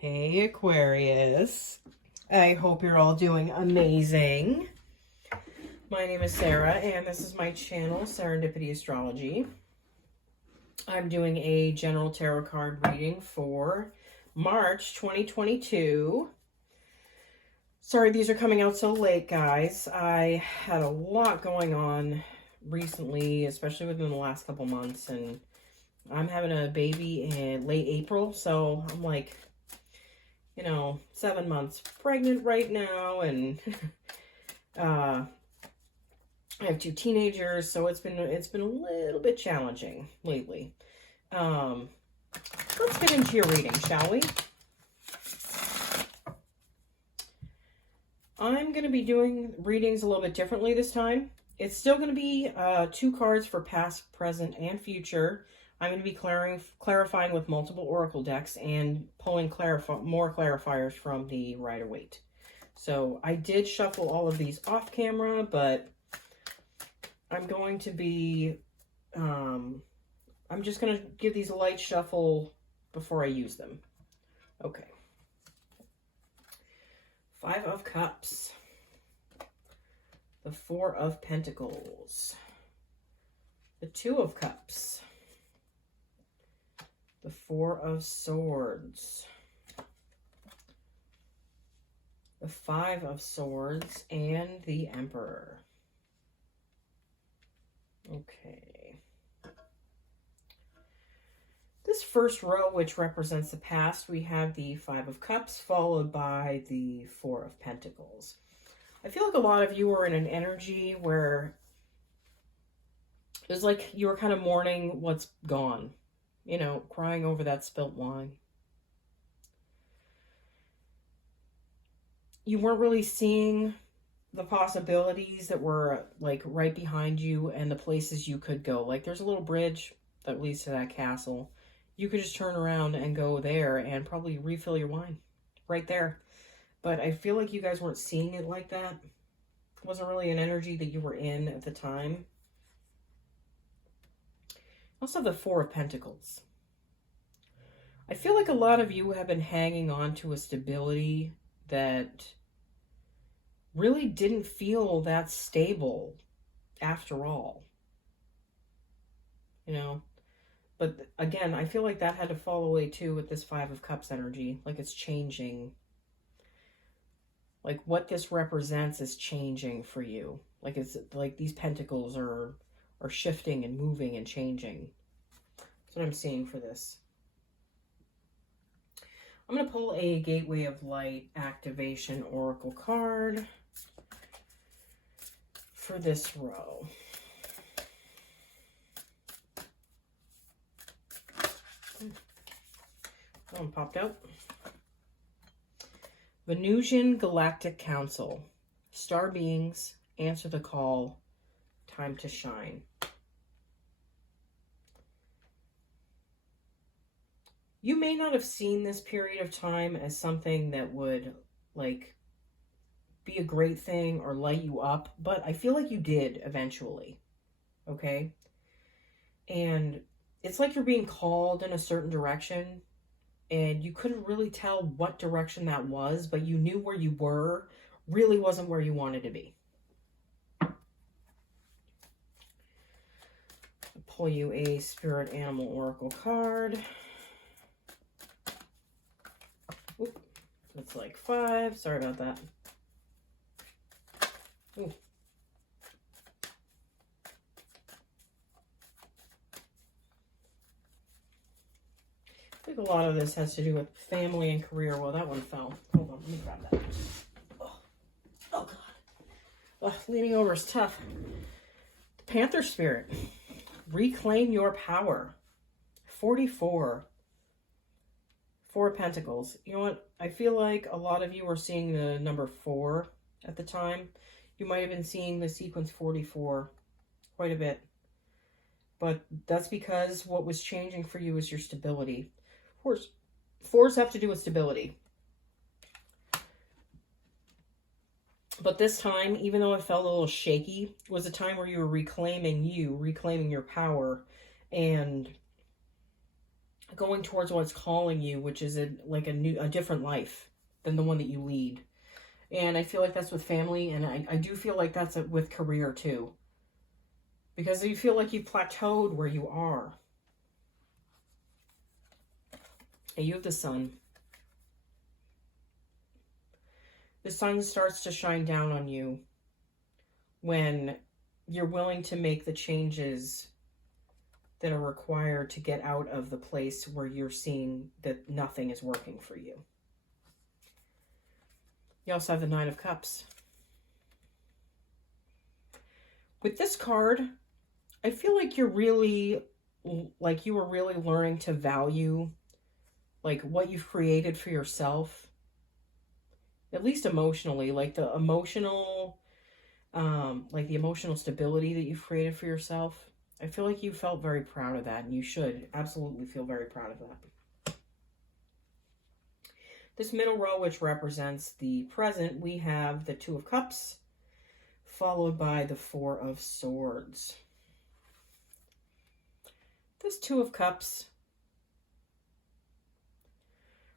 Hey Aquarius, I hope you're all doing amazing. My name is Sarah and this is my channel, Serendipity Astrology. I'm doing a general tarot card reading for March 2022. Sorry these are coming out so late, guys. I had a lot going on recently, especially within the last couple months, and I'm having a baby in late April, so I'm like, 7 months pregnant right now, and I have 2 teenagers, so it's been a little bit challenging lately. Let's get into your reading, shall we? I'm going to be doing readings a little bit differently this time. It's still going to be 2 cards for past, present, and future. I'm going to be clarifying with multiple oracle decks and pulling more clarifiers from the Rider-Waite. So I did shuffle all of these off camera, but I'm going to be, I'm just going to give these a light shuffle before I use them. Okay. 5 of Cups. The 4 of Pentacles. The 2 of Cups. The 4 of Swords. The 5 of Swords and the Emperor. Okay. This first row, which represents the past, we have the 5 of Cups followed by the 4 of Pentacles. I feel like a lot of you are in an energy where it was like you were kind of mourning what's gone. Crying over that spilt wine. You weren't really seeing the possibilities that were like right behind you and the places you could go. Like there's a little bridge that leads to that castle. You could just turn around and go there and probably refill your wine right there. But I feel like you guys weren't seeing it like that. It wasn't really an energy that you were in at the time. Also the 4 of Pentacles. I feel like a lot of you have been hanging on to a stability that really didn't feel that stable after all. But again, I feel like that had to fall away too with this 5 of Cups energy. Like it's changing. Like what this represents is changing for you. Like it's like these pentacles are shifting and moving and changing. That's what I'm seeing for this. I'm going to pull a Gateway of Light Activation Oracle card for this row. That one popped out. Venusian Galactic Council. Star beings, answer the call. Time to shine. You may not have seen this period of time as something that would, like, be a great thing or light you up, but I feel like you did eventually, okay? And it's like you're being called in a certain direction, and you couldn't really tell what direction that was, but you knew where you were really wasn't where you wanted to be. I'll pull you a Spirit Animal Oracle card. Oop, it's like 5. Sorry about that. Ooh. I think a lot of this has to do with family and career. Well, that one fell. Hold on, let me grab that. Oh God. Oh, leaning over is tough. The Panther Spirit. Reclaim your power. 44. 4 of Pentacles. You know what? I feel like a lot of you were seeing the number 4 at the time. You might have been seeing the sequence 44 quite a bit. But that's because what was changing for you is your stability. Fours have to do with stability. But this time, even though it felt a little shaky, was a time where you were reclaiming your power, and going towards what's calling you, which is a different life than the one that you lead. And I feel like that's with family, and I do feel like that's with career too. Because you feel like you've plateaued where you are. And you have the sun. The sun starts to shine down on you when you're willing to make the changes that are required to get out of the place where you're seeing that nothing is working for you. You also have the Nine of Cups. With this card, I feel like you were really learning to value like what you've created for yourself. At least emotionally, like the emotional stability that you've created for yourself. I feel like you felt very proud of that, and you should absolutely feel very proud of that. This middle row, which represents the present, we have the Two of Cups, followed by the Four of Swords. This Two of Cups,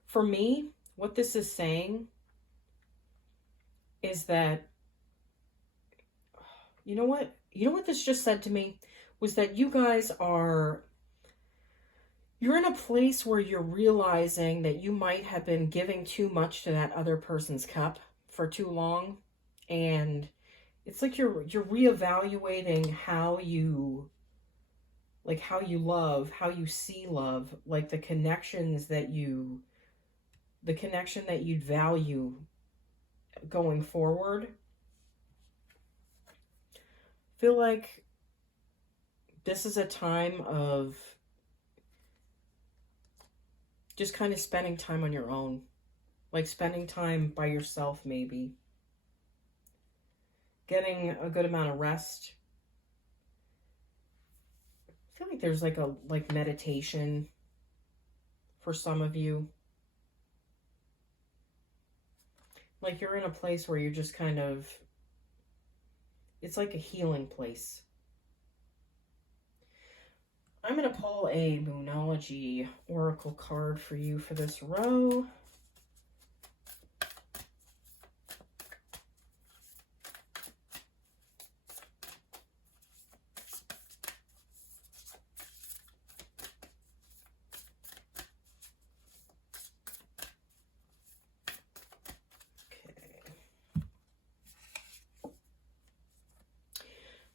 for me, what this is saying is that, you know what this just said to me was that you guys you're in a place where you're realizing that you might have been giving too much to that other person's cup for too long. And it's like you're reevaluating how you love, how you see love, like the connection that you'd value going forward. I feel like this is a time of just kind of spending time on your own. Like spending time by yourself, maybe. Getting a good amount of rest. I feel like there's like meditation for some of you. Like you're in a place where you're just kind of, it's like a healing place. I'm going to pull a Moonology Oracle card for you for this row.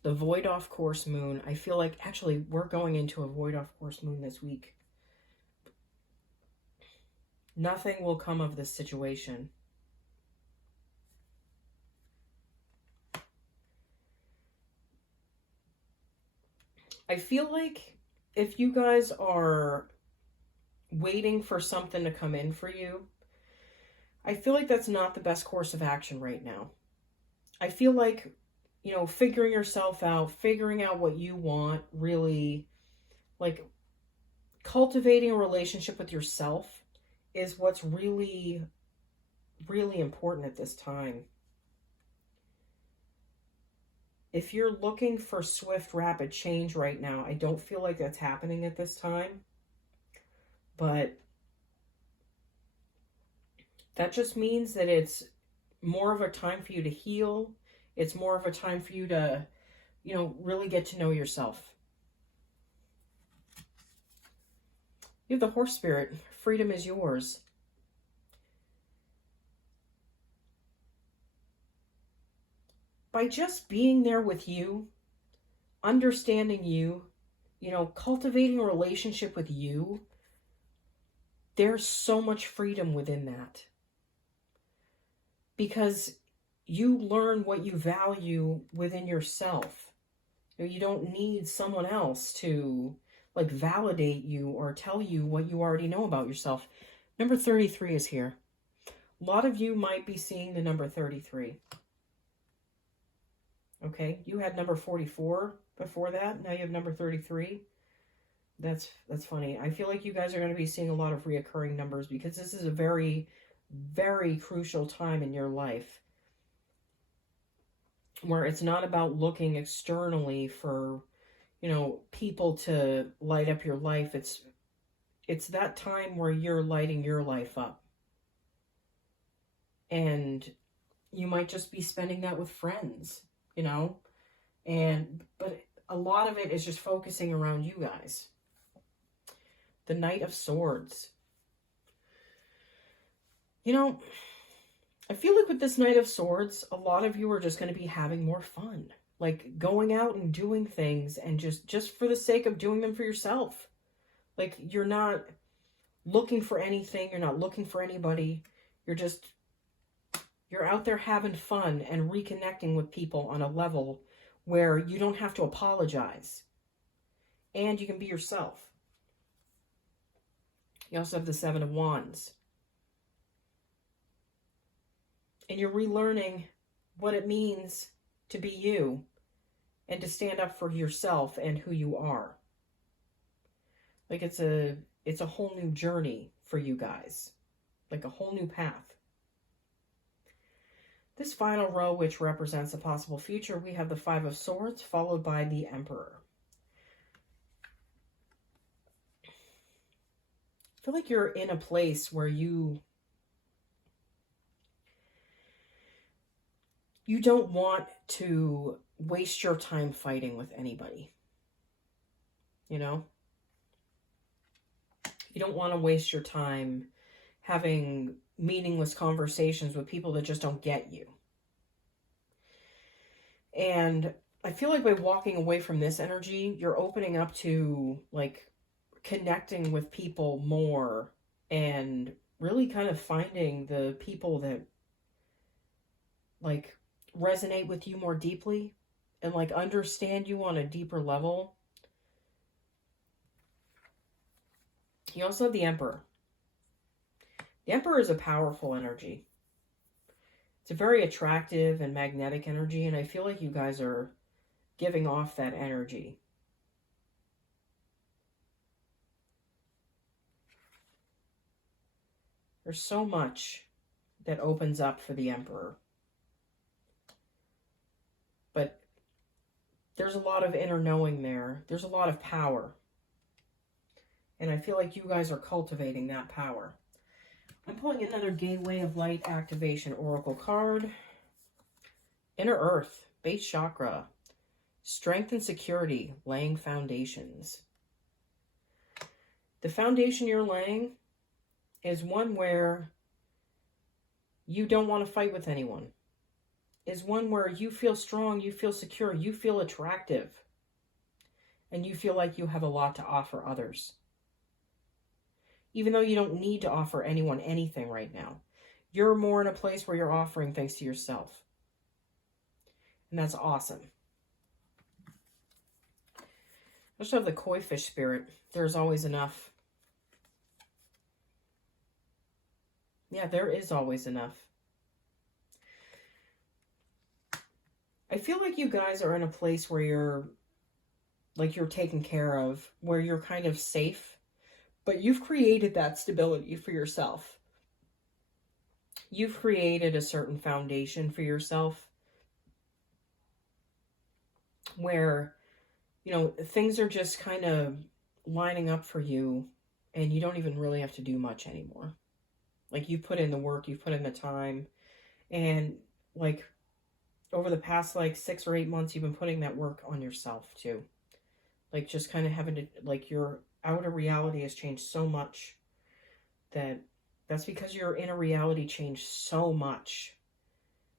The void off course moon. I feel like actually we're going into a void off course moon this week. Nothing will come of this situation. I feel like if you guys are waiting for something to come in for you, I feel like that's not the best course of action right now. I feel like, you know, figuring yourself out, figuring out what you want, really, like, cultivating a relationship with yourself is what's really, really important at this time. If you're looking for swift, rapid change right now, I don't feel like that's happening at this time. But that just means that it's more of a time for you to heal. It's more of a time for you to, you know, really get to know yourself. You have the Horse Spirit. Freedom is yours. By just being there with you, understanding you, you know, cultivating a relationship with you, there's so much freedom within that. Because you learn what you value within yourself. You don't need someone else to like validate you or tell you what you already know about yourself. Number 33 is here. A lot of you might be seeing the number 33. Okay, you had number 44 before that. Now you have number 33. That's funny. I feel like you guys are going to be seeing a lot of reoccurring numbers because this is a very, very crucial time in your life where it's not about looking externally for, you know, people to light up your life. it's that time where you're lighting your life up. And you might just be spending that with friends, you know? But a lot of it is just focusing around you guys. The Knight of Swords. You know, I feel like with this Knight of Swords, a lot of you are just going to be having more fun. Like going out and doing things and just for the sake of doing them for yourself. Like you're not looking for anything. You're not looking for anybody. You're out there having fun and reconnecting with people on a level where you don't have to apologize. And you can be yourself. You also have the Seven of Wands. And you're relearning what it means to be you and to stand up for yourself and who you are. Like it's a whole new journey for you guys. Like a whole new path. This final row, which represents a possible future, we have the Five of Swords followed by the Emperor. I feel like you're in a place where you don't want to waste your time fighting with anybody. You know? You don't want to waste your time having meaningless conversations with people that just don't get you. And I feel like by walking away from this energy, you're opening up to like connecting with people more and really kind of finding the people that like resonate with you more deeply and like understand you on a deeper level. You also have the Emperor. The Emperor is a powerful energy. It's a very attractive and magnetic energy, and I feel like you guys are giving off that energy. There's so much that opens up for the Emperor. But there's a lot of inner knowing there. There's a lot of power. And I feel like you guys are cultivating that power. I'm pulling another Gateway of Light Activation Oracle card. Inner Earth, Base Chakra. Strength and security, laying foundations. The foundation you're laying is one where you don't want to fight with anyone. Is one where you feel strong, you feel secure, you feel attractive. And you feel like you have a lot to offer others. Even though you don't need to offer anyone anything right now. You're more in a place where you're offering things to yourself. And that's awesome. I also have the Koi Fish Spirit. There's always enough. Yeah, there is always enough. I feel like you guys are in a place where you're taken care of, where you're kind of safe. But you've created that stability for yourself. You've created a certain foundation for yourself where, you know, things are just kind of lining up for you and you don't even really have to do much anymore. Like you put in the work, you put in the time, and like over the past like 6 or 8 months, you've been putting that work on yourself too. Like just kind of having to, like your outer reality has changed so much that's because your inner reality changed so much.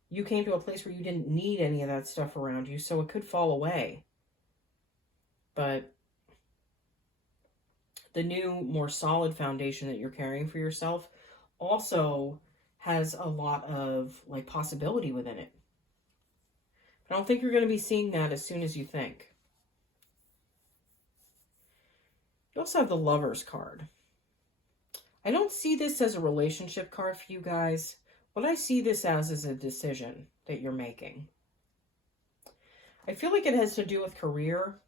You came to a place where you didn't need any of that stuff around you, so it could fall away. But the new, more solid foundation that you're carrying for yourself also has a lot of like possibility within it. I don't think you're going to be seeing that as soon as you think. You also have the Lovers card. I don't see this as a relationship card for you guys. What I see this as is a decision that you're making. I feel like it has to do with career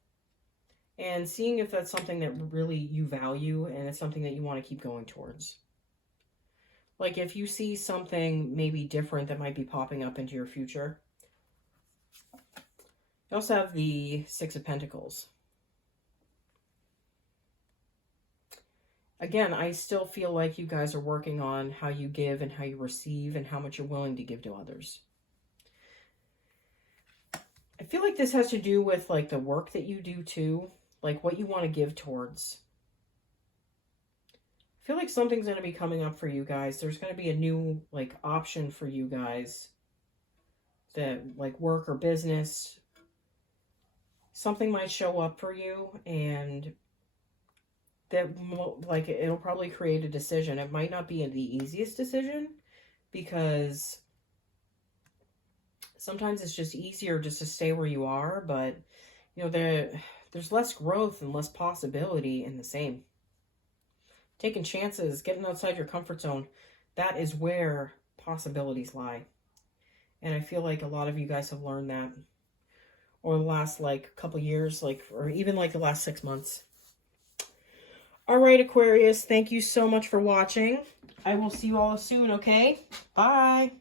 and seeing if that's something that really you value and it's something that you want to keep going towards. Like if you see something maybe different that might be popping up into your future. You also have the Six of Pentacles. again, I still feel like you guys are working on how you give and how you receive and how much you're willing to give to others. I feel like this has to do with like the work that you do too, like what you want to give towards. I feel like something's going to be coming up for you guys. There's going to be a new like option for you guys, that like work or business. Something might show up for you, and that like it'll probably create a decision. It might not be the easiest decision, because sometimes it's just easier just to stay where you are, but you know, there's less growth and less possibility in the same. Taking chances, getting outside your comfort zone, that is where possibilities lie. And I feel like a lot of you guys have learned that over the last like couple years, like, or even like the last 6 months. All right, Aquarius, thank you so much for watching. I will see you all soon, okay? Bye.